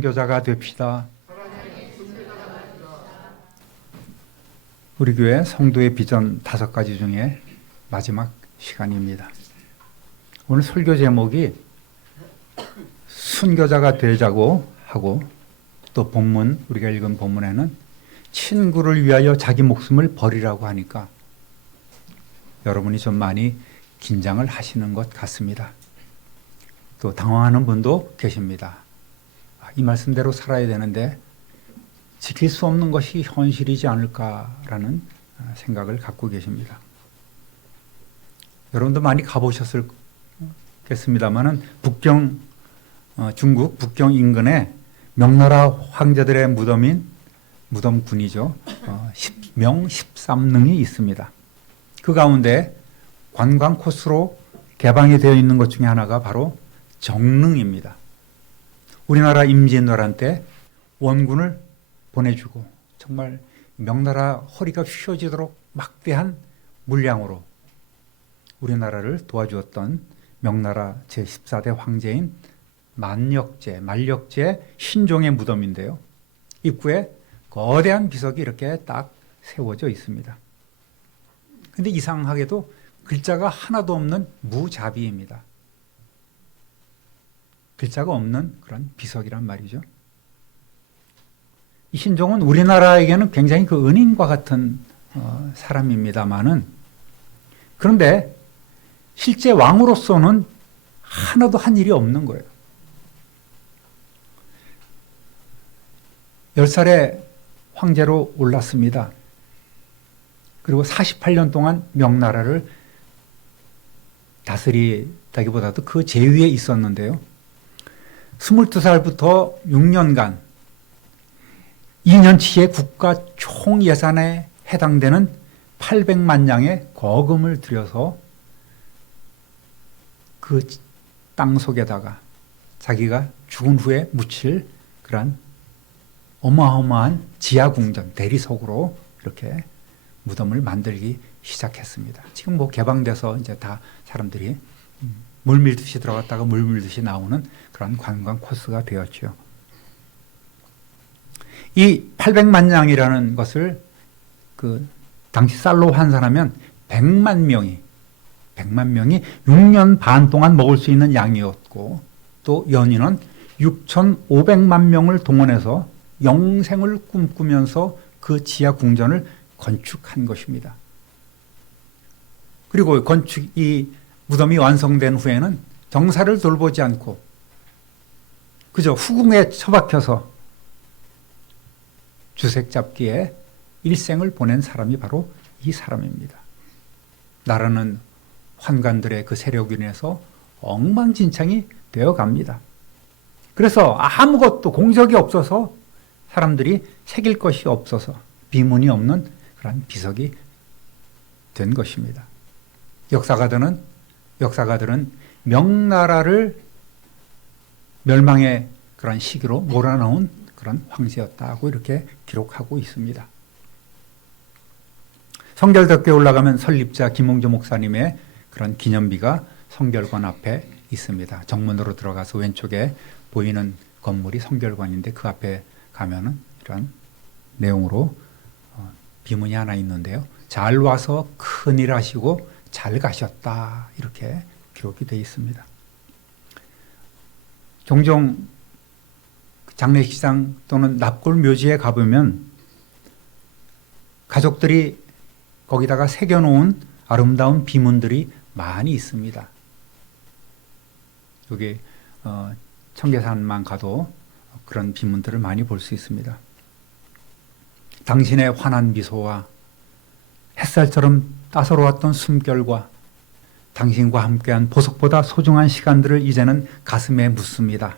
교자가 됩시다. 우리 교회 성도의 비전 5가지 중에 마지막 시간입니다. 오늘 설교 제목이 순교자가 되자고 하고, 또 본문, 우리가 읽은 본문에는 친구를 위하여 자기 목숨을 버리라고 하니까 여러분이 좀 많이 긴장을 하시는 것 같습니다. 또 당황하는 분도 계십니다. 이 말씀대로 살아야 되는데 지킬 수 없는 것이 현실이지 않을까라는 생각을 갖고 계십니다. 여러분도 많이 가보셨겠습니다만은 중국 북경 인근에 명나라 황제들의 무덤군이죠. 명 13능이 있습니다. 그 가운데 관광 코스로 개방이 되어 있는 것 중에 하나가 바로 정릉입니다. 우리나라 임진왜란 때 원군을 보내주고 정말 명나라 허리가 휘어지도록 막대한 물량으로 우리나라를 도와주었던 명나라 제14대 황제인 만력제 신종의 무덤인데요. 입구에 거대한 비석이 이렇게 딱 세워져 있습니다. 그런데 이상하게도 글자가 하나도 없는 무자비입니다. 글자가 없는 그런 비석이란 말이죠. 이 신종은 우리나라에게는 굉장히 그 은인과 같은 사람입니다만은, 그런데 실제 왕으로서는 하나도 한 일이 없는 거예요. 10살에 황제로 올랐습니다. 그리고 48년 동안 명나라를 다스리다기보다도 그 제위에 있었는데요. 22살부터 6년간 2년치의 국가 총 예산에 해당되는 800만 양의 거금을 들여서 그 땅 속에다가 자기가 죽은 후에 묻힐 그런 어마어마한 지하궁전, 대리석으로 이렇게 무덤을 만들기 시작했습니다. 지금 개방돼서 이제 다 사람들이 물 밀듯이 들어갔다가 물 밀듯이 나오는 그런 관광 코스가 되었죠. 이 800만 양이라는 것을 당시 쌀로 환산하면 100만 명이 6년 반 동안 먹을 수 있는 양이었고, 또 연인은 6,500만 명을 동원해서 영생을 꿈꾸면서 그 지하 궁전을 건축한 것입니다. 그리고 이 무덤이 완성된 후에는 정사를 돌보지 않고 그저 후궁에 처박혀서 주색 잡기에 일생을 보낸 사람이 바로 이 사람입니다. 나라는 환관들의 그 세력으로 인해서 엉망진창이 되어 갑니다. 그래서 아무것도 공적이 없어서 사람들이 새길 것이 없어서 비문이 없는 그런 비석이 된 것입니다. 역사가들은 명나라를 멸망의 그런 시기로 몰아넣은 그런 황제였다고 이렇게 기록하고 있습니다. 성결덕교에 올라가면 설립자 김홍조 목사님의 그런 기념비가 성결관 앞에 있습니다. 정문으로 들어가서 왼쪽에 보이는 건물이 성결관인데 그 앞에 가면은 이런 내용으로 비문이 하나 있는데요. 잘 와서 큰일 하시고 잘 가셨다, 이렇게 기록이 되어 있습니다. 종종 장례식장 또는 납골 묘지에 가보면 가족들이 거기다가 새겨놓은 아름다운 비문들이 많이 있습니다. 여기 청계산만 가도 그런 비문들을 많이 볼 수 있습니다. 당신의 환한 미소와 햇살처럼 따사로웠던 숨결과 당신과 함께한 보석보다 소중한 시간들을 이제는 가슴에 묻습니다.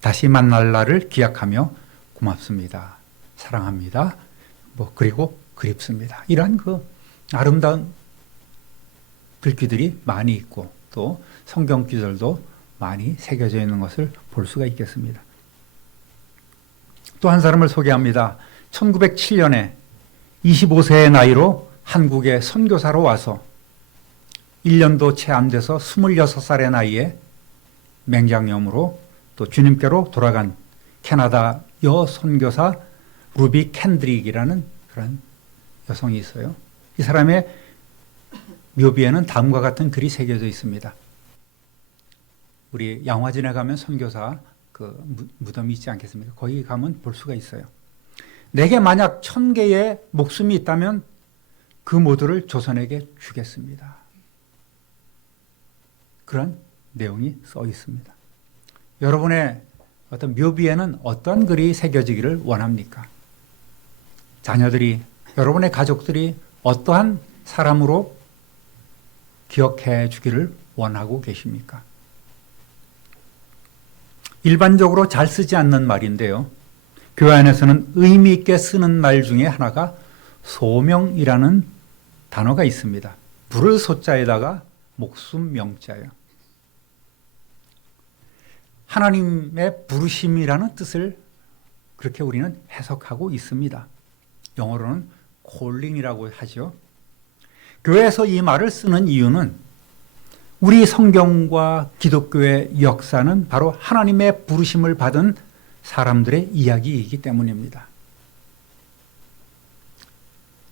다시 만날 날을 기약하며 고맙습니다. 사랑합니다. 그리고 그립습니다. 이러한 그 아름다운 글귀들이 많이 있고, 또 성경 구절도 많이 새겨져 있는 것을 볼 수가 있겠습니다. 또 한 사람을 소개합니다. 1907년에 25세의 나이로 한국에 선교사로 와서 1년도 채 안 돼서 26살의 나이에 맹장염으로 또 주님께로 돌아간 캐나다 여선교사 루비 캔드릭이라는 그런 여성이 있어요. 이 사람의 묘비에는 다음과 같은 글이 새겨져 있습니다. 우리 양화진에 가면 선교사 그 무덤이 있지 않겠습니까? 거기 가면 볼 수가 있어요. 내게 만약 1000개의 목숨이 있다면 그 모두를 조선에게 주겠습니다. 그런 내용이 써 있습니다. 여러분의 어떤 묘비에는 어떤 글이 새겨지기를 원합니까? 자녀들이, 여러분의 가족들이 어떠한 사람으로 기억해 주기를 원하고 계십니까? 일반적으로 잘 쓰지 않는 말인데요. 교회 안에서는 의미 있게 쓰는 말 중에 하나가 소명이라는 단어가 있습니다. 부를 소자에다가 목숨 명자예요. 하나님의 부르심이라는 뜻을 그렇게 우리는 해석하고 있습니다. 영어로는 calling이라고 하죠. 교회에서 이 말을 쓰는 이유는 우리 성경과 기독교의 역사는 바로 하나님의 부르심을 받은 사람들의 이야기이기 때문입니다.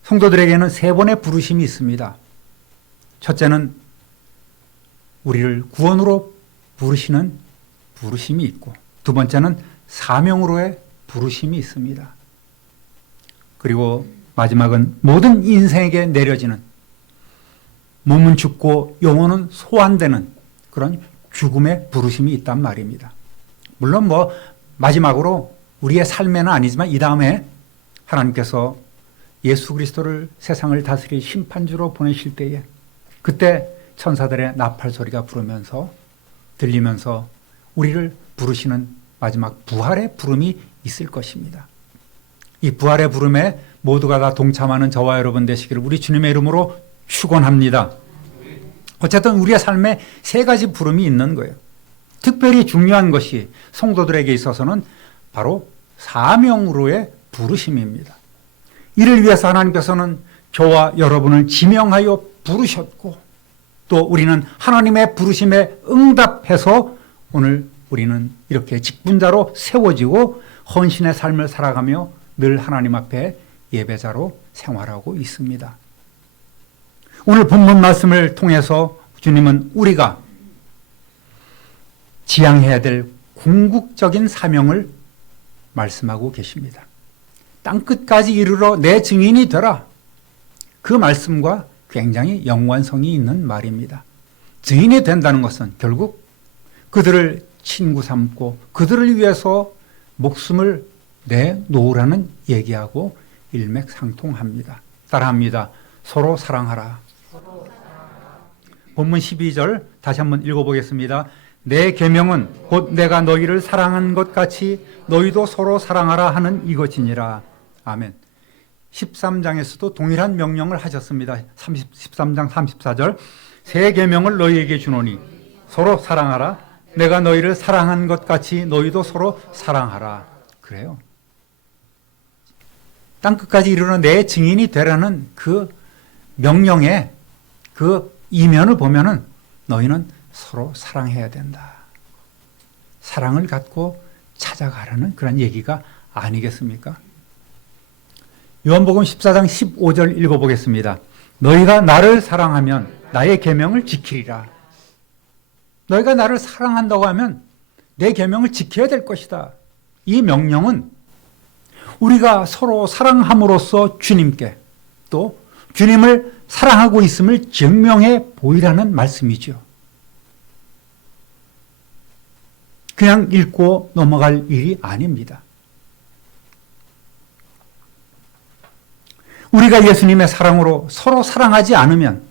성도들에게는 3번의 부르심이 있습니다. 첫째는 우리를 구원으로 부르시는 부르심이 있고, 두 번째는 사명으로의 부르심이 있습니다. 그리고 마지막은 모든 인생에게 내려지는, 몸은 죽고 영혼은 소환되는 그런 죽음의 부르심이 있단 말입니다. 물론 마지막으로 우리의 삶에는 아니지만 이 다음에 하나님께서 예수 그리스도를 세상을 다스릴 심판주로 보내실 때에 그때 천사들의 나팔 소리가 들리면서 우리를 부르시는 마지막 부활의 부름이 있을 것입니다. 이 부활의 부름에 모두가 다 동참하는 저와 여러분 되시기를 우리 주님의 이름으로 축원합니다. 어쨌든 우리의 삶에 3가지 부름이 있는 거예요. 특별히 중요한 것이 성도들에게 있어서는 바로 사명으로의 부르심입니다. 이를 위해서 하나님께서는 저와 여러분을 지명하여 부르셨고, 또 우리는 하나님의 부르심에 응답해서 오늘 우리는 이렇게 직분자로 세워지고 헌신의 삶을 살아가며 늘 하나님 앞에 예배자로 생활하고 있습니다. 오늘 본문 말씀을 통해서 주님은 우리가 지향해야 될 궁극적인 사명을 말씀하고 계십니다. 땅끝까지 이르러 내 증인이 되라. 그 말씀과 굉장히 연관성이 있는 말입니다. 증인이 된다는 것은 결국 그들을 친구 삼고 그들을 위해서 목숨을 내놓으라는 얘기하고 일맥상통합니다. 따라합니다. 서로 사랑하라. 본문 12절 다시 한번 읽어보겠습니다. 내 계명은 곧 내가 너희를 사랑한 것 같이 너희도 서로 사랑하라 하는 이것이니라. 아멘. 13장에서도 동일한 명령을 하셨습니다. 13장 34절 새 계명을 너희에게 주노니 서로 사랑하라. 내가 너희를 사랑한 것 같이 너희도 서로 사랑하라. 그래요. 땅끝까지 이르러 내 증인이 되라는 그 명령의 그 이면을 보면은 너희는 서로 사랑해야 된다. 사랑을 갖고 찾아가라는 그런 얘기가 아니겠습니까? 요한복음 14장 15절 읽어보겠습니다. 너희가 나를 사랑하면 나의 계명을 지키리라. 너희가 나를 사랑한다고 하면 내 계명을 지켜야 될 것이다. 이 명령은 우리가 서로 사랑함으로써 주님께 또 주님을 사랑하고 있음을 증명해 보이라는 말씀이죠. 그냥 읽고 넘어갈 일이 아닙니다. 우리가 예수님의 사랑으로 서로 사랑하지 않으면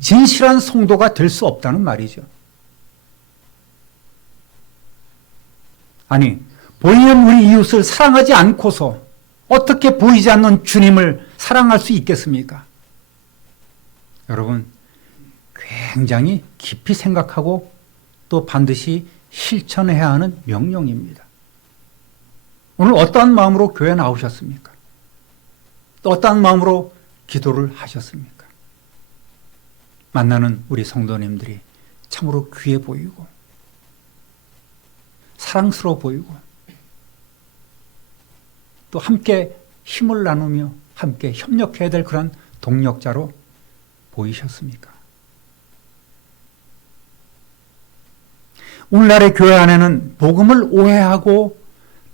진실한 성도가 될 수 없다는 말이죠. 아니, 보이는 우리 이웃을 사랑하지 않고서 어떻게 보이지 않는 주님을 사랑할 수 있겠습니까? 여러분, 굉장히 깊이 생각하고 또 반드시 실천해야 하는 명령입니다. 오늘 어떠한 마음으로 교회에 나오셨습니까? 또 어떠한 마음으로 기도를 하셨습니까? 만나는 우리 성도님들이 참으로 귀해 보이고 사랑스러워 보이고 또 함께 힘을 나누며 함께 협력해야 될 그런 동력자로 보이셨습니까? 오늘날의 교회 안에는 복음을 오해하고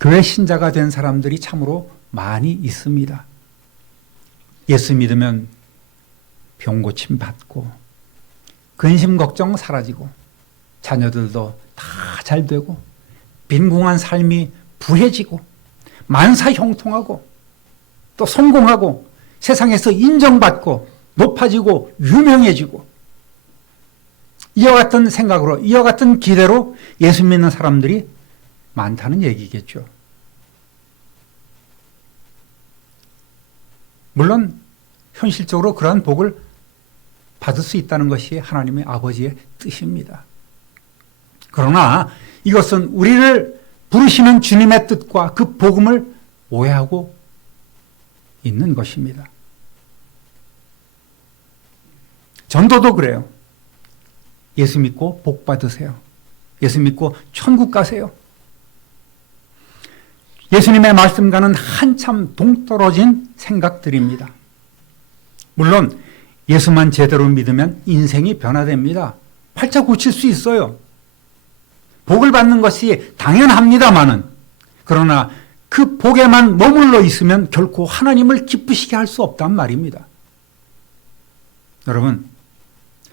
교회 신자가 된 사람들이 참으로 많이 있습니다. 예수 믿으면 병 고침 받고 근심 걱정 사라지고 자녀들도 다 잘 되고 빈궁한 삶이 부해지고 만사 형통하고 또 성공하고 세상에서 인정받고 높아지고 유명해지고 이와 같은 생각으로 이와 같은 기대로 예수 믿는 사람들이 많다는 얘기겠죠. 물론 현실적으로 그러한 복을 받을 수 있다는 것이 하나님의 아버지의 뜻입니다. 그러나 이것은 우리를 부르시는 주님의 뜻과 그 복음을 오해하고 있는 것입니다. 전도도 그래요. 예수 믿고 복 받으세요. 예수 믿고 천국 가세요. 예수님의 말씀과는 한참 동떨어진 생각들입니다. 물론 예수만 제대로 믿으면 인생이 변화됩니다. 팔자 고칠 수 있어요. 복을 받는 것이 당연합니다마는, 그러나 그 복에만 머물러 있으면 결코 하나님을 기쁘시게 할 수 없단 말입니다. 여러분,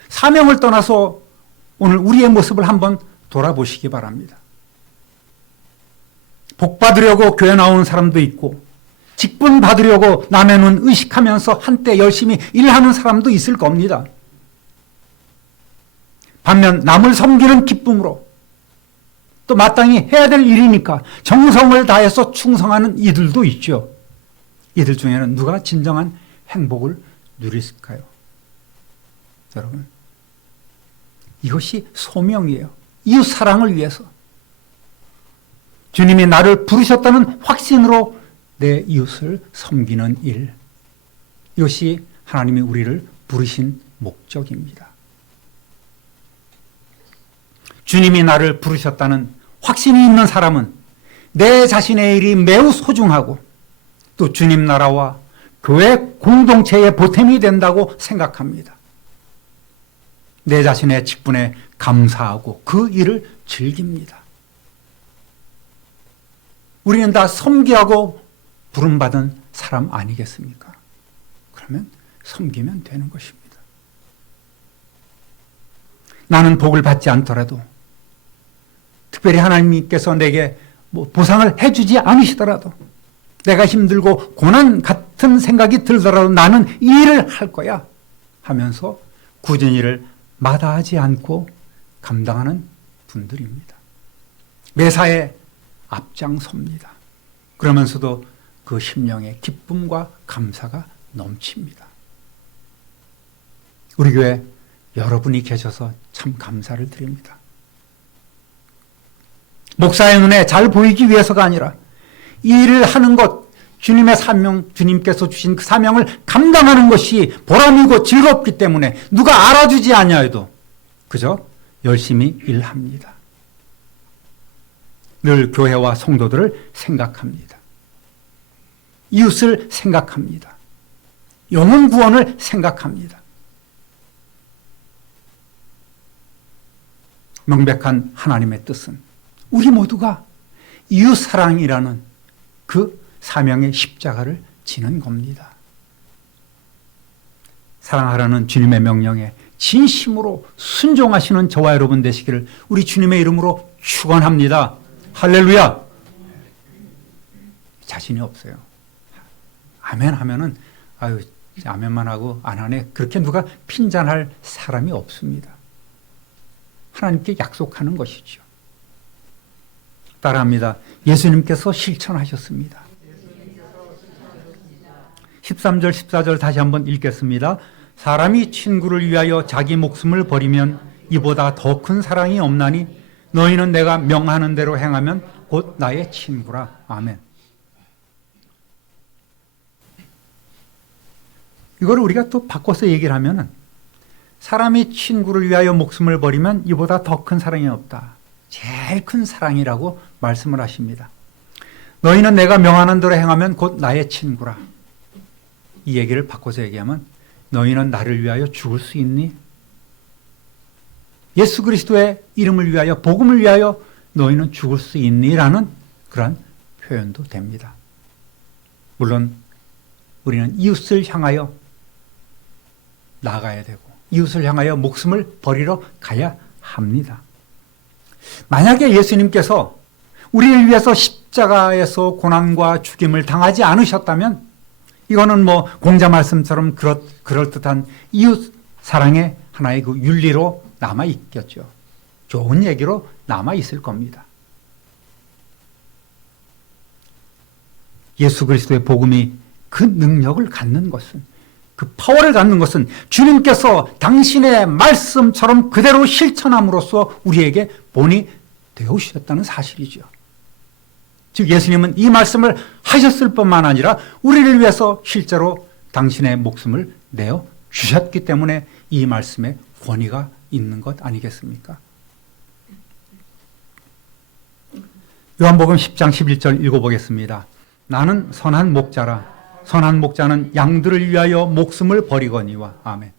사명을 떠나서 오늘 우리의 모습을 한번 돌아보시기 바랍니다. 복 받으려고 교회 나오는 사람도 있고, 직분 받으려고 남의 눈 의식하면서 한때 열심히 일하는 사람도 있을 겁니다. 반면 남을 섬기는 기쁨으로 또 마땅히 해야 될 일이니까 정성을 다해서 충성하는 이들도 있죠. 이들 중에는 누가 진정한 행복을 누렸을까요? 여러분, 이것이 소명이에요. 이웃 사랑을 위해서. 주님이 나를 부르셨다는 확신으로 내 이웃을 섬기는 일. 이것이 하나님이 우리를 부르신 목적입니다. 주님이 나를 부르셨다는 확신이 있는 사람은 내 자신의 일이 매우 소중하고 또 주님 나라와 교회 공동체의 보탬이 된다고 생각합니다. 내 자신의 직분에 감사하고 그 일을 즐깁니다. 우리는 다 섬기하고 부름받은 사람 아니겠습니까? 그러면 섬기면 되는 것입니다. 나는 복을 받지 않더라도, 특별히 하나님께서 내게 보상을 해주지 않으시더라도, 내가 힘들고 고난 같은 생각이 들더라도 나는 이 일을 할 거야 하면서 굳은 일을 마다하지 않고 감당하는 분들입니다. 매사에 앞장섭니다. 그러면서도 그 심령에 기쁨과 감사가 넘칩니다. 우리 교회 여러분이 계셔서 참 감사를 드립니다. 목사의 눈에 잘 보이기 위해서가 아니라 이 일을 하는 것, 주님의 사명, 주님께서 주신 그 사명을 감당하는 것이 보람이고 즐겁기 때문에 누가 알아주지 않아도 그저 열심히 일합니다. 늘 교회와 성도들을 생각합니다. 이웃을 생각합니다. 영혼 구원을 생각합니다. 명백한 하나님의 뜻은 우리 모두가 이웃 사랑이라는 그 사명의 십자가를 지는 겁니다. 사랑하라는 주님의 명령에 진심으로 순종하시는 저와 여러분 되시기를 우리 주님의 이름으로 축원합니다. 할렐루야. 자신이 없어요. 아멘 하면은 아유 아멘만 하고 안 하네, 그렇게 누가 핀잔할 사람이 없습니다. 하나님께 약속하는 것이죠. 따라합니다. 예수님께서 실천하셨습니다. 13절 14절 다시 한번 읽겠습니다. 사람이 친구를 위하여 자기 목숨을 버리면 이보다 더 큰 사랑이 없나니 너희는 내가 명하는 대로 행하면 곧 나의 친구라. 아멘. 이걸 우리가 또 바꿔서 얘기를 하면은 사람이 친구를 위하여 목숨을 버리면 이보다 더 큰 사랑이 없다. 제일 큰 사랑이라고 말씀을 하십니다. 너희는 내가 명하는 대로 행하면 곧 나의 친구라. 이 얘기를 바꿔서 얘기하면 너희는 나를 위하여 죽을 수 있니? 예수 그리스도의 이름을 위하여, 복음을 위하여 너희는 죽을 수 있니? 라는 그런 표현도 됩니다. 물론 우리는 이웃을 향하여 나가야 되고 이웃을 향하여 목숨을 버리러 가야 합니다. 만약에 예수님께서 우리를 위해서 십자가에서 고난과 죽임을 당하지 않으셨다면 이거는 뭐 공자 말씀처럼 그럴듯한 이웃 사랑의 하나의 그 윤리로 남아 있겠죠. 좋은 얘기로 남아 있을 겁니다. 예수 그리스도의 복음이 그 능력을 갖는 것은, 그 파워를 갖는 것은 주님께서 당신의 말씀처럼 그대로 실천함으로써 우리에게 본이 되어주셨다는 사실이죠. 즉 예수님은 이 말씀을 하셨을 뿐만 아니라 우리를 위해서 실제로 당신의 목숨을 내어 주셨기 때문에 이 말씀에 권위가 있는 것 아니겠습니까? 요한복음 10장 11절 읽어보겠습니다. 나는 선한 목자라. 선한 목자는 양들을 위하여 목숨을 버리거니와. 아멘.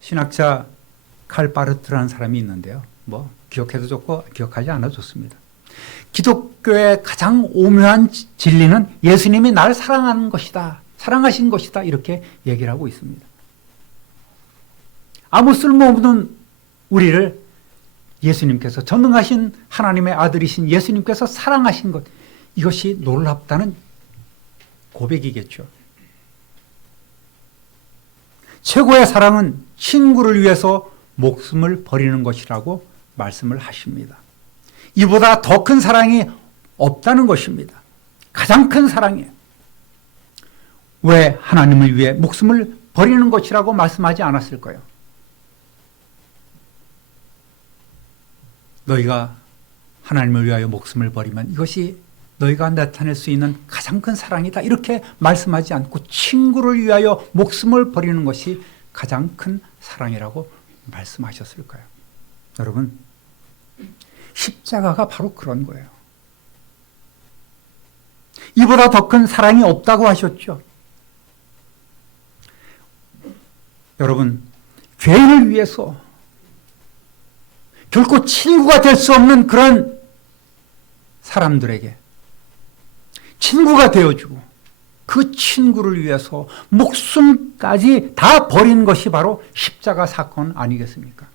신학자 칼 바르트라는 사람이 있는데요. 뭐 기억해도 좋고 기억하지 않아도 좋습니다. 기독교의 가장 오묘한 진리는 예수님이 나를 사랑하는 것이다. 사랑하신 것이다. 이렇게 얘기를 하고 있습니다. 아무 쓸모없는 우리를 예수님께서, 전능하신 하나님의 아들이신 예수님께서 사랑하신 것, 이것이 놀랍다는 고백이겠죠. 최고의 사랑은 친구를 위해서 목숨을 버리는 것이라고 말씀을 하십니다. 이보다 더 큰 사랑이 없다는 것입니다. 가장 큰 사랑이에요. 왜 하나님을 위해 목숨을 버리는 것이라고 말씀하지 않았을까요? 너희가 하나님을 위하여 목숨을 버리면 이것이 너희가 나타낼 수 있는 가장 큰 사랑이다. 이렇게 말씀하지 않고 친구를 위하여 목숨을 버리는 것이 가장 큰 사랑이라고 말씀하셨을까요? 여러분, 십자가가 바로 그런 거예요. 이보다 더 큰 사랑이 없다고 하셨죠. 여러분, 죄인을 위해서 결코 친구가 될 수 없는 그런 사람들에게 친구가 되어주고 그 친구를 위해서 목숨까지 다 버린 것이 바로 십자가 사건 아니겠습니까?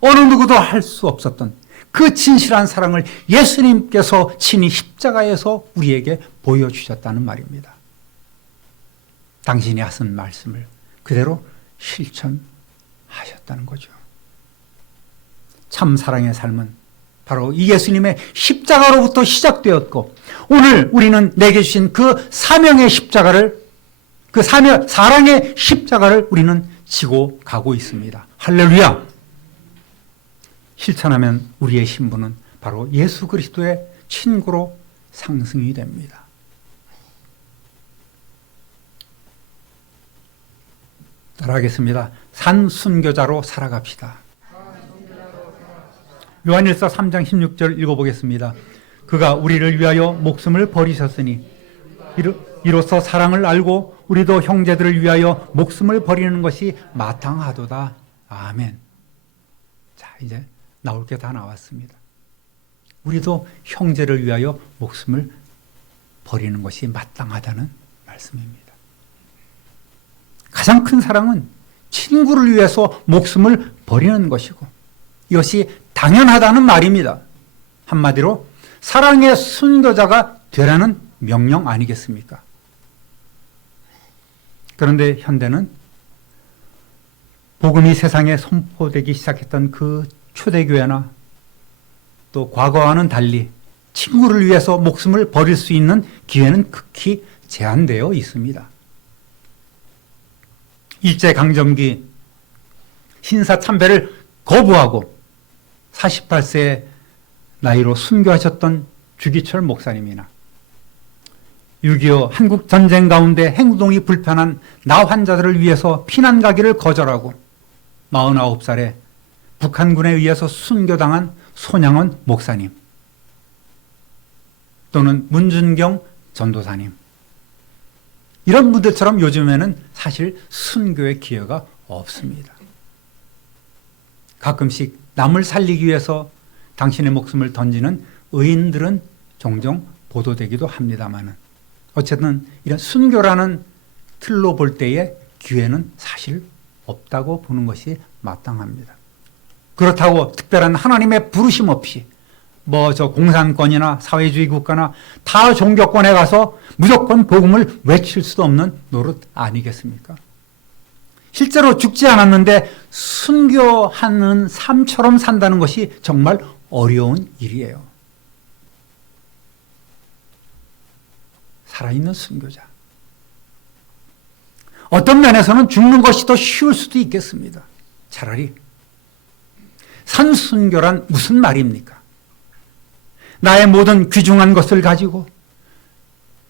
어느 누구도 할 수 없었던 그 진실한 사랑을 예수님께서 친히 십자가에서 우리에게 보여주셨다는 말입니다. 당신이 하신 말씀을 그대로 실천하셨다는 거죠. 참 사랑의 삶은 바로 이 예수님의 십자가로부터 시작되었고, 오늘 우리는 내게 주신 그 사명의 십자가를, 그 사랑의 십자가를 우리는 지고 가고 있습니다. 할렐루야! 실천하면 우리의 신분은 바로 예수 그리스도의 친구로 상승이 됩니다. 따라하겠습니다. 산순교자로 살아갑시다. 요한일서 3장 16절 읽어보겠습니다. 그가 우리를 위하여 목숨을 버리셨으니 이로써 사랑을 알고 우리도 형제들을 위하여 목숨을 버리는 것이 마땅하도다. 아멘. 자, 이제 나올 게 다 나왔습니다. 우리도 형제를 위하여 목숨을 버리는 것이 마땅하다는 말씀입니다. 가장 큰 사랑은 친구를 위해서 목숨을 버리는 것이고, 이것이 당연하다는 말입니다. 한마디로 사랑의 순교자가 되라는 명령 아니겠습니까? 그런데 현대는 복음이 세상에 선포되기 시작했던 그 초대교회나 또 과거와는 달리 친구를 위해서 목숨을 버릴 수 있는 기회는 극히 제한되어 있습니다. 일제강점기 신사참배를 거부하고 48세의 나이로 순교하셨던 주기철 목사님이나 6.25 한국전쟁 가운데 행동이 불편한 나 환자들을 위해서 피난 가기를 거절하고 49살에 북한군에 의해서 순교당한 손양원 목사님 또는 문준경 전도사님 이런 분들처럼 요즘에는 사실 순교의 기회가 없습니다. 가끔씩 남을 살리기 위해서 당신의 목숨을 던지는 의인들은 종종 보도되기도 합니다만 어쨌든 이런 순교라는 틀로 볼 때의 기회는 사실 없다고 보는 것이 마땅합니다. 그렇다고 특별한 하나님의 부르심 없이 저 공산권이나 사회주의 국가나 타 종교권에 가서 무조건 복음을 외칠 수도 없는 노릇 아니겠습니까? 실제로 죽지 않았는데 순교하는 삶처럼 산다는 것이 정말 어려운 일이에요. 살아있는 순교자. 어떤 면에서는 죽는 것이 더 쉬울 수도 있겠습니다. 차라리 산순교란 무슨 말입니까? 나의 모든 귀중한 것을 가지고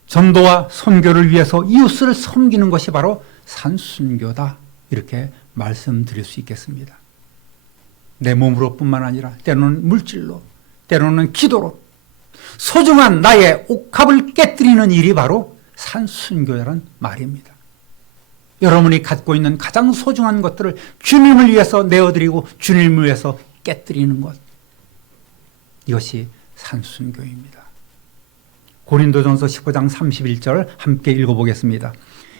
전도와 선교를 위해서 이웃을 섬기는 것이 바로 산순교다. 이렇게 말씀드릴 수 있겠습니다. 내 몸으로 뿐만 아니라 때로는 물질로, 때로는 기도로 소중한 나의 옥합을 깨뜨리는 일이 바로 산순교라는 말입니다. 여러분이 갖고 있는 가장 소중한 것들을 주님을 위해서 내어드리고 주님을 위해서 깨뜨리는 것. 이것이 산순교입니다. 고린도전서 15장 31절 함께 읽어보겠습니다.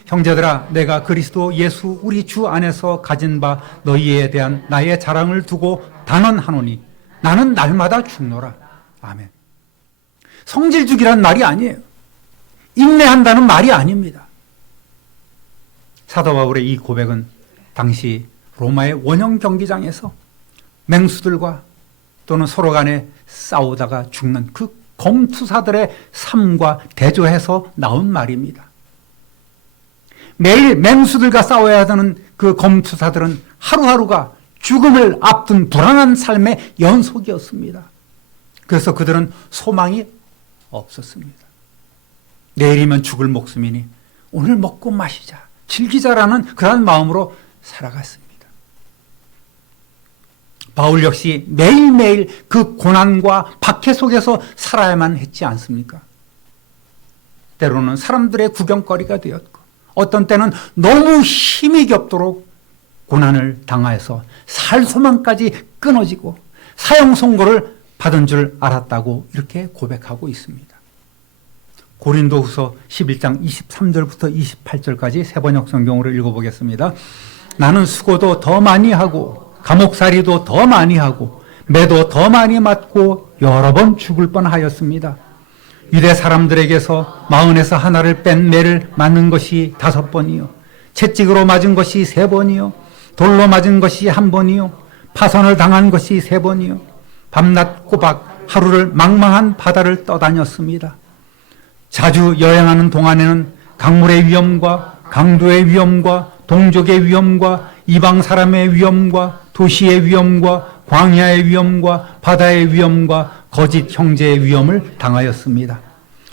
형제들아 내가 그리스도 예수 우리 주 안에서 가진 바 너희에 대한 나의 자랑을 두고 단언하노니 나는 날마다 죽노라. 아멘. 성질죽이란 말이 아니에요. 인내한다는 말이 아닙니다. 사도 바울의 이 고백은 당시 로마의 원형 경기장에서 맹수들과 또는 서로 간에 싸우다가 죽는 그 검투사들의 삶과 대조해서 나온 말입니다. 매일 맹수들과 싸워야 하는 그 검투사들은 하루하루가 죽음을 앞둔 불안한 삶의 연속이었습니다. 그래서 그들은 소망이 없었습니다. 내일이면 죽을 목숨이니 오늘 먹고 마시자, 즐기자라는 그런 마음으로 살아갔습니다. 바울 역시 매일매일 그 고난과 박해 속에서 살아야만 했지 않습니까? 때로는 사람들의 구경거리가 되었고 어떤 때는 너무 힘이 겹도록 고난을 당하여서 살 소망까지 끊어지고 사형 선고를 받은 줄 알았다고 이렇게 고백하고 있습니다. 고린도후서 11장 23절부터 28절까지 세번역 성경으로 읽어보겠습니다. 나는 수고도 더 많이 하고 감옥살이도 더 많이 하고 매도 더 많이 맞고 여러 번 죽을 뻔하였습니다. 유대 사람들에게서 마흔에서 하나를 뺀 매를 맞는 것이 5번이요 채찍으로 맞은 것이 3번이요 돌로 맞은 것이 1번이요 파선을 당한 것이 3번이요 밤낮 꼬박 하루를 망망한 바다를 떠다녔습니다. 자주 여행하는 동안에는 강물의 위험과 강도의 위험과 동족의 위험과 이방 사람의 위험과 도시의 위험과 광야의 위험과 바다의 위험과 거짓 형제의 위험을 당하였습니다.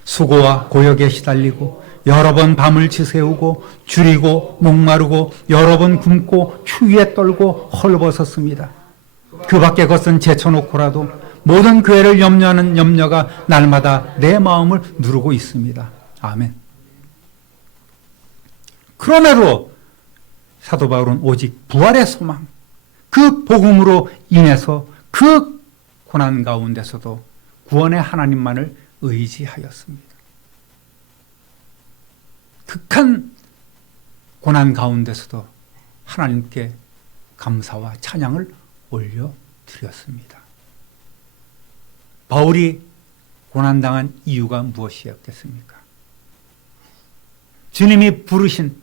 수고와 고역에 시달리고 여러 번 밤을 지새우고 줄이고 목마르고 여러 번 굶고 추위에 떨고 헐벗었습니다. 그 밖의 것은 제쳐놓고라도 모든 그 애를 염려하는 염려가 날마다 내 마음을 누르고 있습니다. 아멘. 그럼에도 사도 바울은 오직 부활의 소망, 그 복음으로 인해서 그 고난 가운데서도 구원의 하나님만을 의지하였습니다. 극한 고난 가운데서도 하나님께 감사와 찬양을 올려드렸습니다. 바울이 고난당한 이유가 무엇이었겠습니까? 주님이 부르신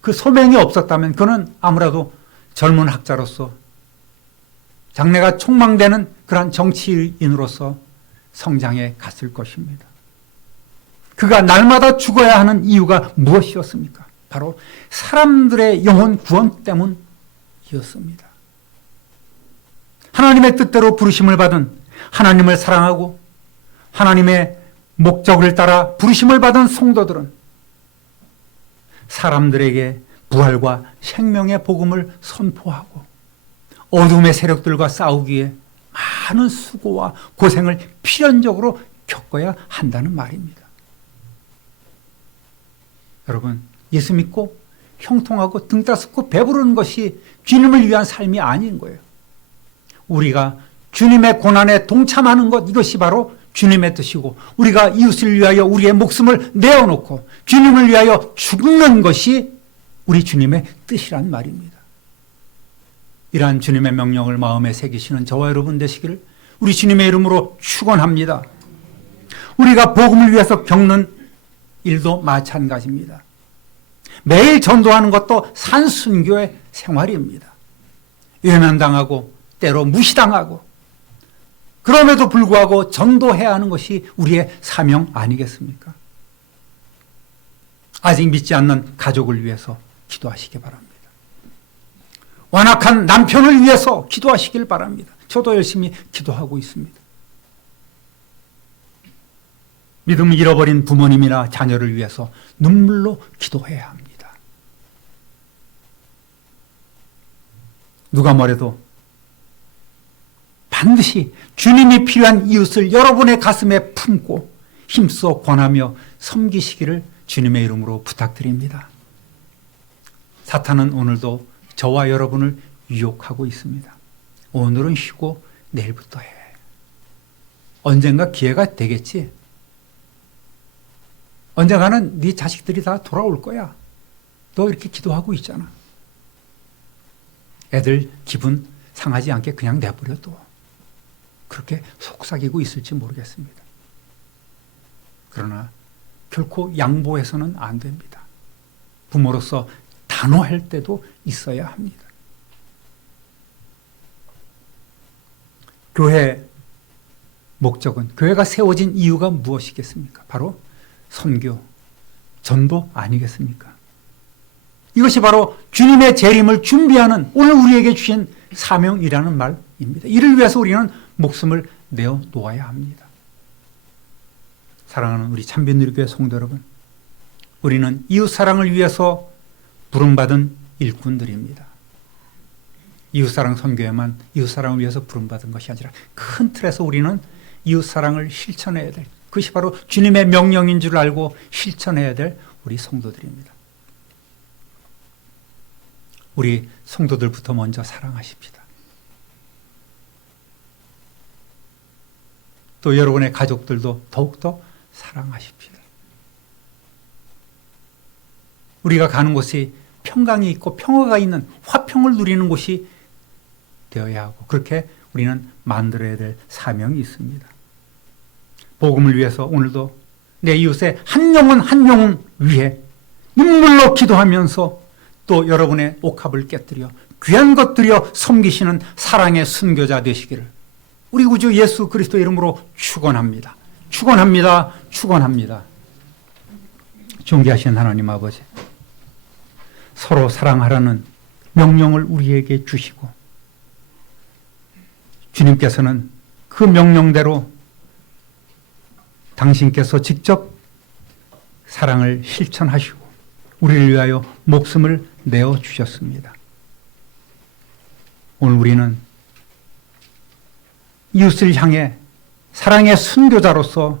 그 소명이 없었다면 그는 아무래도 젊은 학자로서 장래가 촉망되는 그러한 정치인으로서 성장해 갔을 것입니다. 그가 날마다 죽어야 하는 이유가 무엇이었습니까? 바로 사람들의 영혼 구원 때문이었습니다. 하나님의 뜻대로 부르심을 받은 하나님을 사랑하고 하나님의 목적을 따라 부르심을 받은 성도들은 사람들에게 부활과 생명의 복음을 선포하고 어둠의 세력들과 싸우기에 많은 수고와 고생을 필연적으로 겪어야 한다는 말입니다. 여러분, 예수 믿고 형통하고 등 따숩고 배부르는 것이 주님을 위한 삶이 아닌 거예요. 우리가 주님의 고난에 동참하는 것, 이것이 바로 주님의 뜻이고, 우리가 이웃을 위하여 우리의 목숨을 내어놓고 주님을 위하여 죽는 것이 우리 주님의 뜻이란 말입니다. 이러한 주님의 명령을 마음에 새기시는 저와 여러분 되시기를 우리 주님의 이름으로 축원합니다. 우리가 복음을 위해서 겪는 일도 마찬가지입니다. 매일 전도하는 것도 산순교의 생활입니다. 외면당하고 때로 무시당하고, 그럼에도 불구하고 전도해야 하는 것이 우리의 사명 아니겠습니까? 아직 믿지 않는 가족을 위해서 기도하시기 바랍니다. 완악한 남편을 위해서 기도하시길 바랍니다. 저도 열심히 기도하고 있습니다. 믿음을 잃어버린 부모님이나 자녀를 위해서 눈물로 기도해야 합니다. 누가 뭐래도 반드시 주님이 필요한 이웃을 여러분의 가슴에 품고 힘써 권하며 섬기시기를 주님의 이름으로 부탁드립니다. 사탄은 오늘도 저와 여러분을 유혹하고 있습니다. 오늘은 쉬고 내일부터 해. 언젠가 기회가 되겠지. 언젠가는 네 자식들이 다 돌아올 거야. 너 이렇게 기도하고 있잖아. 애들 기분 상하지 않게 그냥 내버려둬. 그렇게 속삭이고 있을지 모르겠습니다. 그러나 결코 양보해서는 안 됩니다. 부모로서 단호할 때도 있어야 합니다. 교회 목적은, 교회가 세워진 이유가 무엇이겠습니까? 바로 선교, 전도 아니겠습니까? 이것이 바로 주님의 재림을 준비하는 오늘 우리에게 주신 사명이라는 말입니다. 이를 위해서 우리는 목숨을 내어 놓아야 합니다. 사랑하는 우리 참변누리교회 성도 여러분, 우리는 이웃사랑을 위해서 부름받은 일꾼들입니다. 이웃사랑 선교에만 이웃사랑을 위해서 부름받은 것이 아니라 큰 틀에서 우리는 이웃사랑을 실천해야 될, 그것이 바로 주님의 명령인 줄 알고 실천해야 될 우리 성도들입니다. 우리 성도들부터 먼저 사랑하십시다. 또 여러분의 가족들도 더욱더 사랑하십시다. 우리가 가는 곳이 평강이 있고 평화가 있는 화평을 누리는 곳이 되어야 하고, 그렇게 우리는 만들어야 될 사명이 있습니다. 복음을 위해서 오늘도 내 이웃의 한 영혼 위해 눈물로 기도하면서 또 여러분의 옥합을 깨뜨려 귀한 것 들여 섬기시는 사랑의 순교자 되시기를 우리 구주 예수 그리스도 이름으로 축원합니다. 축원합니다. 축원합니다. 존귀하신 하나님 아버지, 서로 사랑하라는 명령을 우리에게 주시고 주님께서는 그 명령대로 당신께서 직접 사랑을 실천하시고 우리를 위하여 목숨을 내어 주셨습니다. 오늘 우리는 이웃을 향해 사랑의 순교자로서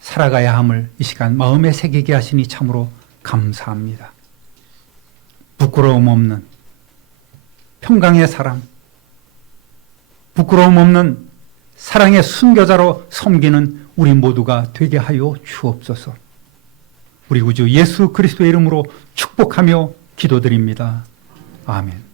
살아가야 함을 이 시간 마음에 새기게 하시니 참으로 감사합니다. 부끄러움 없는 평강의 사랑, 부끄러움 없는 사랑의 순교자로 섬기는 우리 모두가 되게 하여 주옵소서. 우리 구주 예수 그리스도의 이름으로 축복하며 기도드립니다. 아멘.